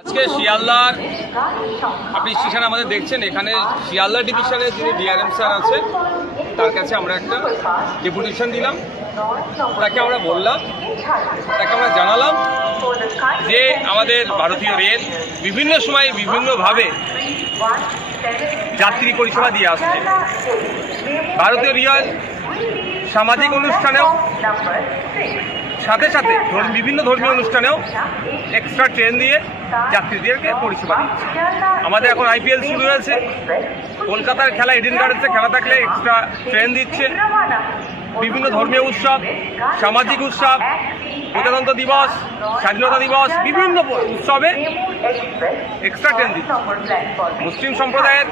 আজকে শিয়ালদার আপনি স্টেশন আমাদের দেখছেন, এখানে শিয়ালদা ডিভিশনের যিনি ডিআরএম স্যার আছে তার কাছে আমরা একটা ডেপুটেশন দিলাম। তাকে আমরা বললাম তাকে আমরা জানালাম যে আমাদের ভারতীয় রেল বিভিন্ন সময় বিভিন্নভাবে যাত্রী পরিষেবা দিয়ে আসছে। ভারতীয় রেল সামাজিক অনুষ্ঠানেও সাথে সাথে বিভিন্ন ধর্মীয় অনুষ্ঠানেও এক্সট্রা ট্রেন দিয়ে যাত্রীদেরকে পরিষেবা দিচ্ছে। আমাদের এখন আইপিএল শুরু হয়েছে। কলকাতার খেলা ইডেন গার্ডেন্সে খেলা থাকলে এক্সট্রা ট্রেন দিচ্ছে। বিভিন্ন ধর্মীয় উৎসব, সামাজিক উৎসব, প্রজাতন্ত্র দিবস, স্বাধীনতা দিবস, বিভিন্ন উৎসবে এক্সট্রা ট্রেন দিচ্ছে। মুসলিম সম্প্রদায়ের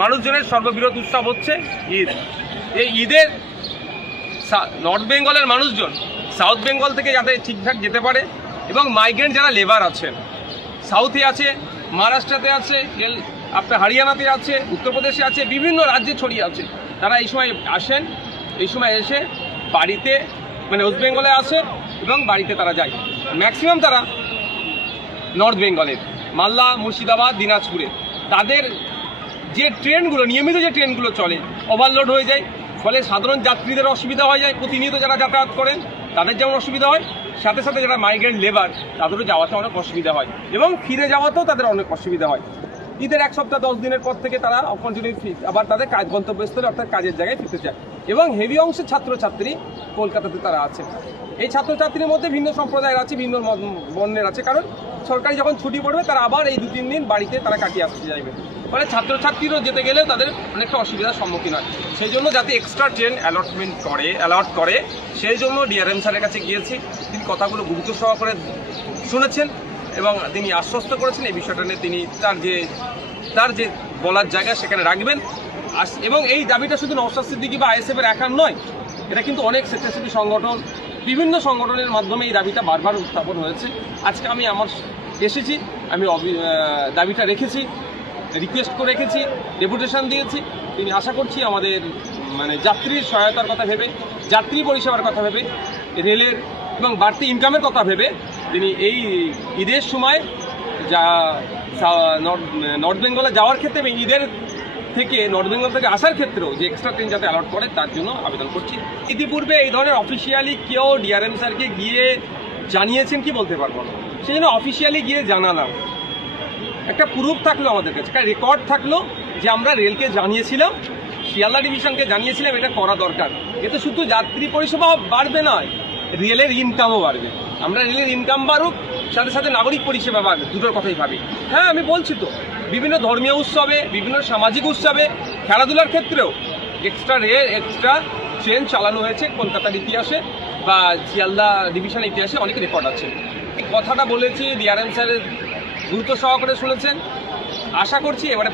মানুষজনের সর্ববৃহৎ উৎসব হচ্ছে ঈদ। এই ঈদের নর্থ বেঙ্গলের মানুষজন সাউথ বেঙ্গল থেকে যাতে ঠিকঠাক যেতে পারে এবং মাইগ্রেন্ট যারা লেবার আছেন সাউথে আছে মহারাষ্ট্রতে আছে আপনার হরিয়ানাতে আছে উত্তরপ্রদেশে আছে, বিভিন্ন রাজ্যে ছড়িয়ে আছে। তারা এই সময় আসেন, এই সময় এসে বাড়িতে মানে ওয়েস্ট বেঙ্গলে আসে এবং বাড়িতে তারা যায়। ম্যাক্সিমাম তারা নর্থ বেঙ্গলের মালদা, মুর্শিদাবাদ, দিনাজপুরে। তাদের যে ট্রেনগুলো, নিয়মিত যে ট্রেনগুলো চলে ওভারলোড হয়ে যায় ফলে সাধারণ যাত্রীদের অসুবিধা হয়ে যায়, প্রতিনিয়ত যারা যাতায়াত করেন, তাদের যেমন অসুবিধা হয়, সাথে সাথে যারা মাইগ্রেন্ট লেবার তাদেরও যাওয়াতে অনেক অসুবিধা হয় এবং ফিরে যাওয়াতেও তাদের অনেক অসুবিধা হয়। ঈদের এক সপ্তাহ, দশ দিনের পর থেকে তারা কন্টিনিউ আবার তাদের কাজ, গন্তব্যস্থলে অর্থাৎ কাজের জায়গায় ফিরতে চায়। এবং হেভি অংশের ছাত্রছাত্রী কলকাতাতে তারা আছে। এই ছাত্রছাত্রীর মধ্যে ভিন্ন সম্প্রদায়ের আছে, ভিন্ন বর্ণের আছে। কারণ সরকারি যখন ছুটি পড়বে, তারা আবার এই দু তিন দিন বাড়িতে তারা কাটিয়ে আসতে চাইবে। ফলে ছাত্রছাত্রীরও যেতে গেলেও তাদের অনেকটা অসুবিধার সম্মুখীন হয়। সেই জন্য যাতে এক্সট্রা ট্রেন অ্যালটমেন্ট করে অ্যালট করে, সেই জন্য ডিআরএম স্যারের কাছে গিয়েছি। তিনি কথাগুলো গুরুত্ব সহকারে শুনেছেন। এবং তিনি আশ্বস্ত করেছেন এই বিষয়টা নিয়ে তিনি তার যে তার যে বলার জায়গা সেখানে রাখবেন। এবং এই দাবিটা শুধু নওশাদ সিদ্দিকী বা আইএসএফ এর একার নয়, এটা কিন্তু অনেক স্বেচ্ছাসেবী সংগঠন, বিভিন্ন সংগঠনের মাধ্যমে এই দাবিটা বারবার উত্থাপন হয়েছে। আজকে আমি আমার এসেছি, আমি দাবিটা রেখেছি, রিকোয়েস্ট করে রেখেছি, ডেপুটেশন দিয়েছি। তিনি আশা করছি আমাদের মানে যাত্রীর সহায়তার কথা ভেবে, যাত্রী পরিষেবার কথা ভেবে, রেলের এবং বাড়তি ইনকামের কথা ভেবে তিনি এই ঈদের সময় যা নর্থ বেঙ্গলে যাওয়ার ক্ষেত্রে এবং ঈদের থেকে নর্থ বেঙ্গল থেকে আসার ক্ষেত্রেও যে এক্সট্রা ট্রেন যাতে অ্যালট করে, তার জন্য আবেদন করছি। ইতিপূর্বে এই ধরনের অফিসিয়ালি কেউ ডিআরএম স্যারকে গিয়ে জানিয়েছেন কি বলতে পারব না। সেই জন্য অফিসিয়ালি গিয়ে জানালাম। একটা প্রুফ থাকল আমাদের কাছে, একটা রেকর্ড থাকল যে আমরা রেলকে জানিয়েছিলাম, শিয়ালদা ডিভিশনকে জানিয়েছিলাম, এটা করা দরকার। এতে শুধু যাত্রী পরিষেবা বাড়বে নয় রেলের ইনকামও বাড়বে। আমরা রেলের ইনকাম বাড়ুক, সাথে সাথে নাগরিক পরিষেবা বাড়বে, দুটোর কথাই ভাবি। হ্যাঁ আমি বলছি তো, বিভিন্ন ধর্মীয় উৎসবে, বিভিন্ন সামাজিক উৎসবে, খেলাধুলার ক্ষেত্রেও এক্সট্রা রেল এক্সট্রা ট্রেন চালানো হয়েছে কলকাতার ইতিহাসে বা শিয়ালদা ডিভিশনের ইতিহাসে অনেক রেকর্ড আছে। কথাটা বলেছি ডিআরএম স্যারের গুরুত্ব সহকারে শুনেছেন। আশা করছি এবারে